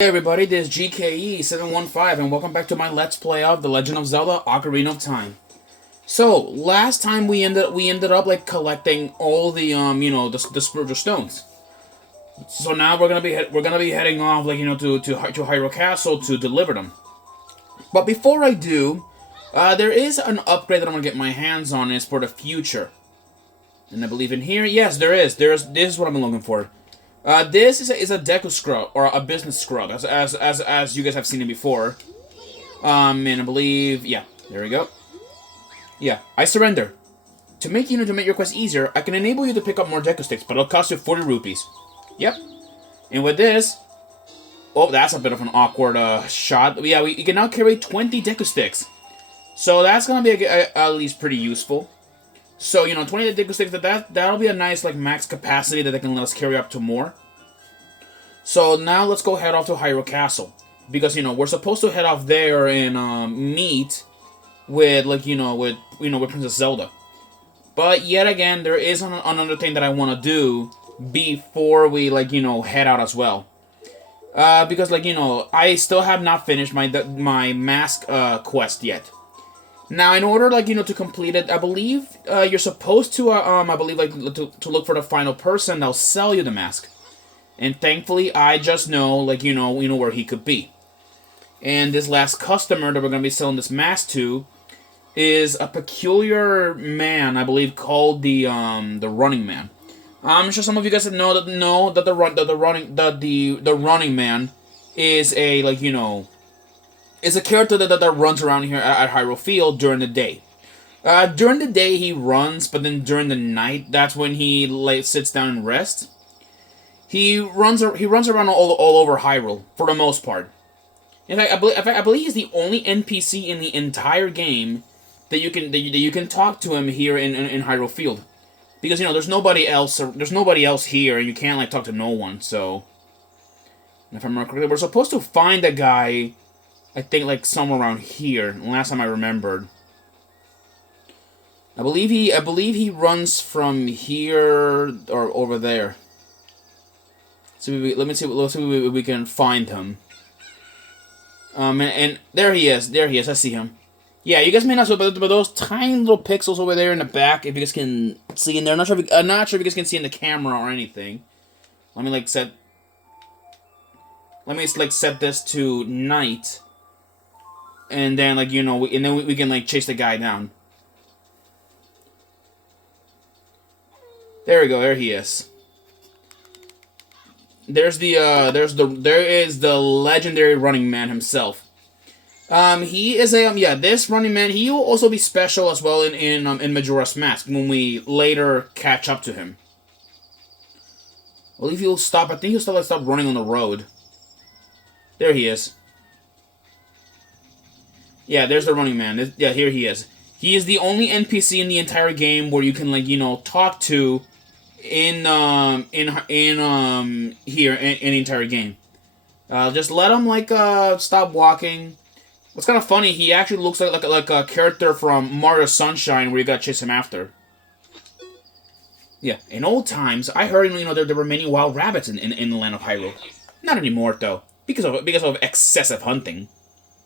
Hey everybody, this is GKE715 and welcome back to my Let's Play of The Legend of Zelda Ocarina of Time. So, last time we ended up like collecting all the the spiritual stones. So now we're gonna be heading off like to Hyrule Castle to deliver them. But before I do, there is an upgrade that I'm gonna get my hands on. Is for the future. And I believe in here, yes, there is. This is what I'm looking for. This is a Deku Scrub, or a business scrub, as you guys have seen it before. And I believe, yeah, there we go. Yeah, I surrender. To make your quest easier, I can enable you to pick up more Deku Sticks, but it'll cost you 40 rupees. Yep. And with this, oh, that's a bit of an awkward shot. Yeah, we can now carry 20 Deku Sticks. So that's gonna be at least pretty useful. So, 20 Deku Sticks, that'll be a nice, like, max capacity that they can let us carry up to more. So, now let's go head off to Hyrule Castle. Because, we're supposed to head off there and, meet with, like, with Princess Zelda. But, yet again, there is another thing that I want to do before we, like, head out as well. Because, like, I still have not finished my mask, quest yet. Now, in order, like, to complete it, I believe you're supposed to, I believe, like, to look for the final person that'll sell you the mask. And thankfully, I just know, like, where he could be. And this last customer that we're going to be selling this mask to is a peculiar man, I believe, called the Running Man. I'm sure some of you guys know that the Running Man is a, like, is a character that runs around here at Hyrule Field during the day. During the day he runs, but then during the night, that's when he sits down and rests. He runs around all over Hyrule for the most part. In fact, I believe he's the only NPC in the entire game that you can talk to him here in Hyrule Field, because there's nobody else here, and you can't like talk to no one. So, if I remember correctly, we're supposed to find a guy. I think, like, somewhere around here. Last time I remembered. I believe he runs from here or over there. So let's see if we can find him. And there he is. I see him. Yeah, you guys may not see, but those tiny little pixels over there in the back, if you guys can see in there. I'm not sure if you guys can see in the camera or anything. Let me set this to night. And then, like, and then we can, like, chase the guy down. There we go. There he is. There is the legendary Running Man himself. He is this Running Man. He will also be special as well in Majora's Mask when we later catch up to him. I believe he'll stop. I think he'll stop running on the road. There he is. Yeah, there's the Running Man. Yeah, here he is. He is the only NPC in the entire game where you can, like, talk to in the entire game. Just let him, like, stop walking. What's kind of funny, he actually looks like a character from Mario Sunshine where you gotta chase him after. Yeah, in old times, I heard, there were many wild rabbits in the land of Hyrule. Not anymore, though, because of excessive hunting.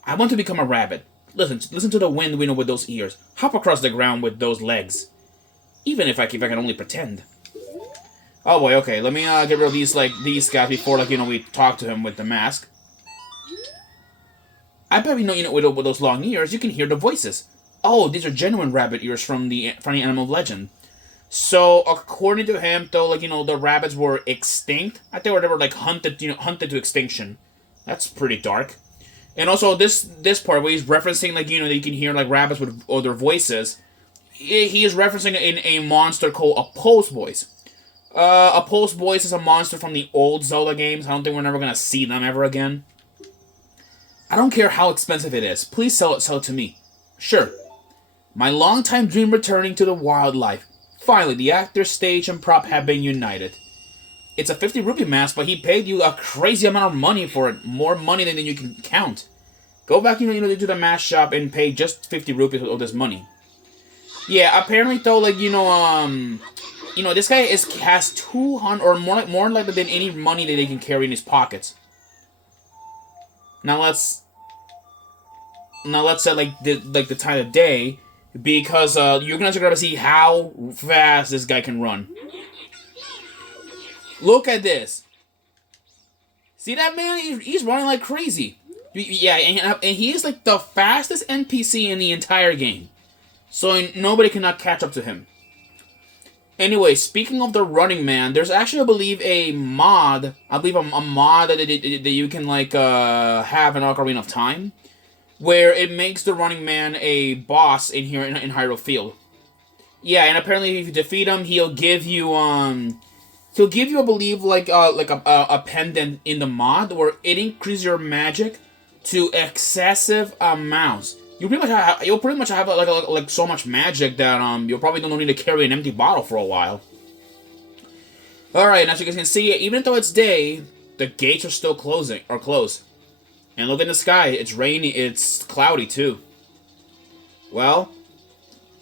I want to become a rabbit. Listen to the wind, with those ears. Hop across the ground with those legs. Even if I can only pretend. Oh boy, okay. Let me get rid of these guys before, like, we talk to him with the mask. I bet with those long ears, you can hear the voices. Oh, these are genuine rabbit ears from the animal legend. So, according to him, though, like, the rabbits were extinct. I think they were like hunted to extinction. That's pretty dark. And also, this part where he's referencing, like, that you can hear, like, rabbits with other voices, he is referencing a monster called a Pulse Voice. A Pulse Voice is a monster from the old Zelda games. I don't think we're never going to see them ever again. I don't care how expensive it is. Please sell it to me. Sure. My long-time dream returning to the wildlife. Finally, the actor, stage, and prop have been united. It's a 50 rupee mask, but he paid you a crazy amount of money for it. More money than you can count. Go back, to the mask shop and pay just 50 rupees of this money. Yeah, apparently, though, like, this guy has 200, or more likely than any money that they can carry in his pockets. Now let's set the time of day, because you're gonna grab to see how fast this guy can run. Look at this. See that man? He's running like crazy. Yeah, and he is like the fastest NPC in the entire game. So nobody cannot catch up to him. Anyway, speaking of the running man, there's actually, I believe, a mod. I believe a mod that you can have in Ocarina of Time, where it makes the running man a boss in here in Hyrule Field. Yeah, and apparently if you defeat him, he'll give you I believe, a pendant in the mod where it increases your magic to excessive amounts. You'll pretty much have like so much magic that you'll probably don't need to carry an empty bottle for a while. All right, and as you guys can see, even though it's day, the gates are still closed. And look in the sky; it's rainy, it's cloudy too. Well,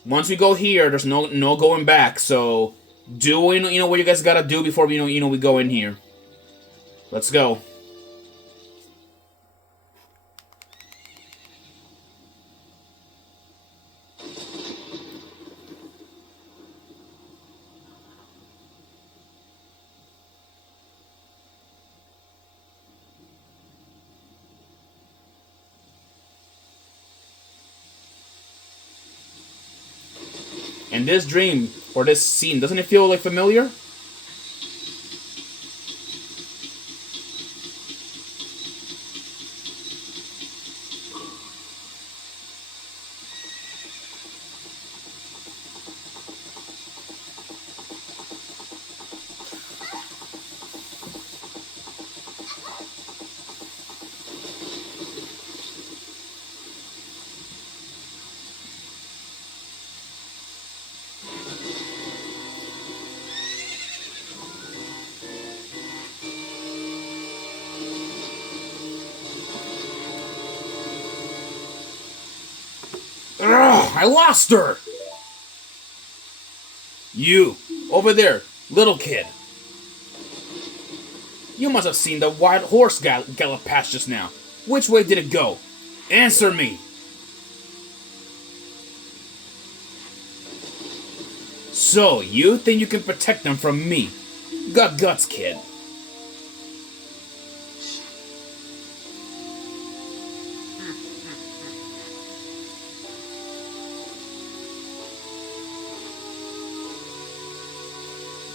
once we go here, there's no going back. So do what you guys gotta do before we go in here. Let's go. And this dream, or this scene, doesn't it feel like familiar? Ugh, I lost her! You, over there, little kid. You must have seen the wild horse gallop past just now. Which way did it go? Answer me! So, you think you can protect them from me? Got guts, kid.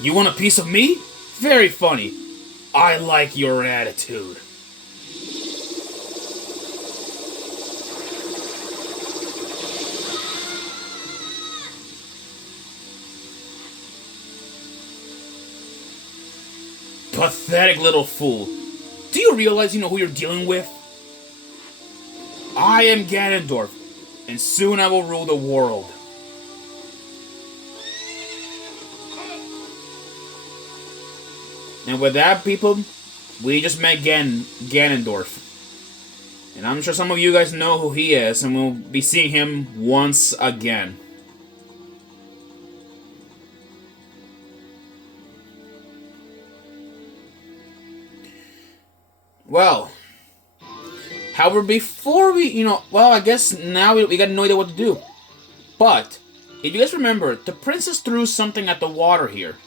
You want a piece of me? Very funny. I like your attitude. Pathetic little fool. Do you realize you know who you're dealing with? I am Ganondorf, and soon I will rule the world. And with that, people, we just met Ganondorf. And I'm sure some of you guys know who he is, and we'll be seeing him once again. Well, however, before I guess now we got no idea what to do. But, if you guys remember, the princess threw something at the water here.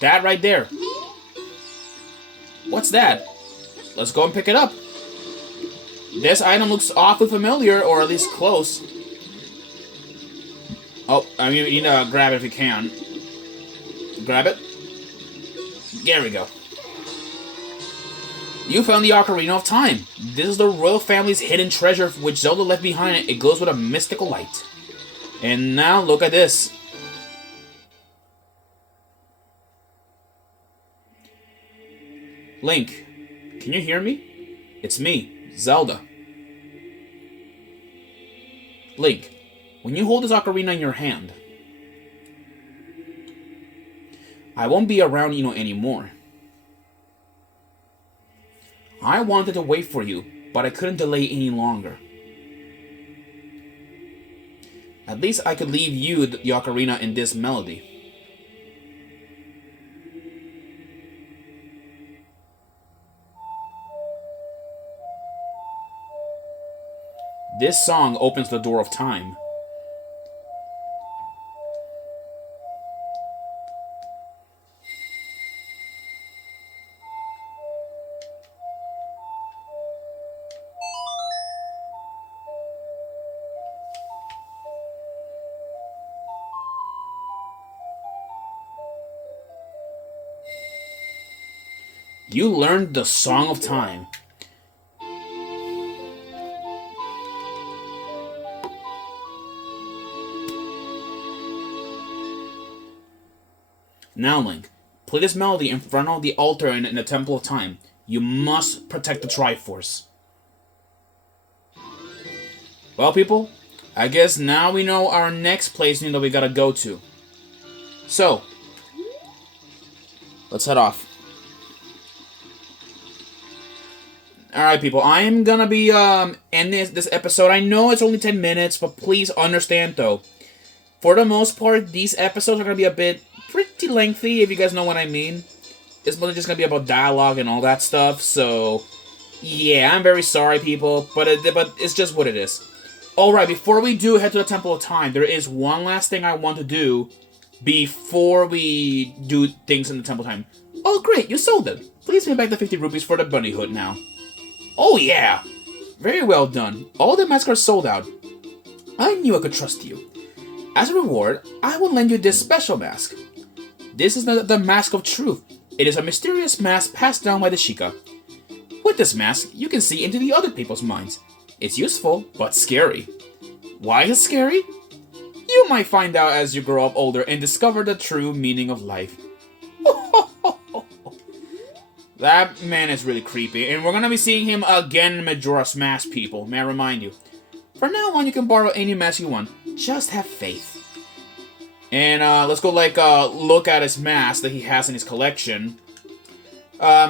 That right there. What's that? Let's go and pick it up. This item looks awfully familiar, or at least close. Oh, I mean, you need to grab it if you can. Grab it. There we go. You found the Ocarina of Time. This is the royal family's hidden treasure which Zelda left behind it. It glows with a mystical light. And now, look at this. Link, can you hear me? It's me, Zelda. Link, when you hold this ocarina in your hand, I won't be around, anymore. I wanted to wait for you, but I couldn't delay any longer. At least I could leave you the ocarina in this melody. This song opens the door of time. You learned the Song of Time. Now, Link, play this melody in front of the altar in the Temple of Time. You must protect the Triforce. Well, people, I guess now we know our next place that we gotta go to. So, let's head off. Alright, people, I am gonna be ending this episode. I know it's only 10 minutes, but please understand, though. For the most part, these episodes are gonna be a bit pretty lengthy, if you guys know what I mean. It's mostly just gonna be about dialogue and all that stuff, so yeah, I'm very sorry, people, but it's just what it is. Alright, before we do head to the Temple of Time, there is one last thing I want to do before we do things in the Temple of Time. Oh, great, you sold them. Please pay back the 50 rupees for the bunny hood now. Oh, yeah! Very well done. All the masks are sold out. I knew I could trust you. As a reward, I will lend you this special mask. This is the Mask of Truth. It is a mysterious mask passed down by the Sheikah. With this mask, you can see into the other people's minds. It's useful, but scary. Why is it scary? You might find out as you grow up older and discover the true meaning of life. That man is really creepy, and we're gonna be seeing him again in Majora's Mask, people, may I remind you. From now on, you can borrow any mask you want. Just have faith. And let's go look at his mask that he has in his collection.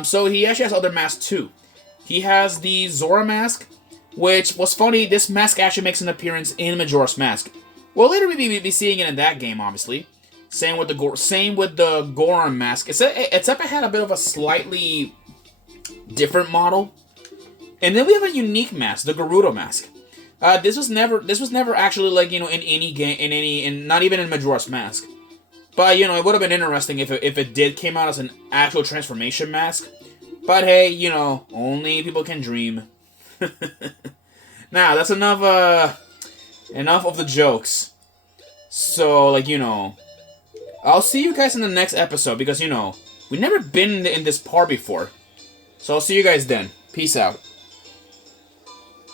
So he actually has other masks too. He has the Zora mask, which was funny. This mask actually makes an appearance in Majora's Mask. We'll later be seeing it in that game, obviously. Same with the Goron mask. Except it had a bit of a slightly different model. And then we have a unique mask, the Gerudo mask. This was never actually in any game, not even in Majora's Mask. But it would have been interesting if it did came out as an actual transformation mask. But hey, only people can dream. Now that's enough of the jokes. So I'll see you guys in the next episode because we've never been in this part before. So I'll see you guys then. Peace out.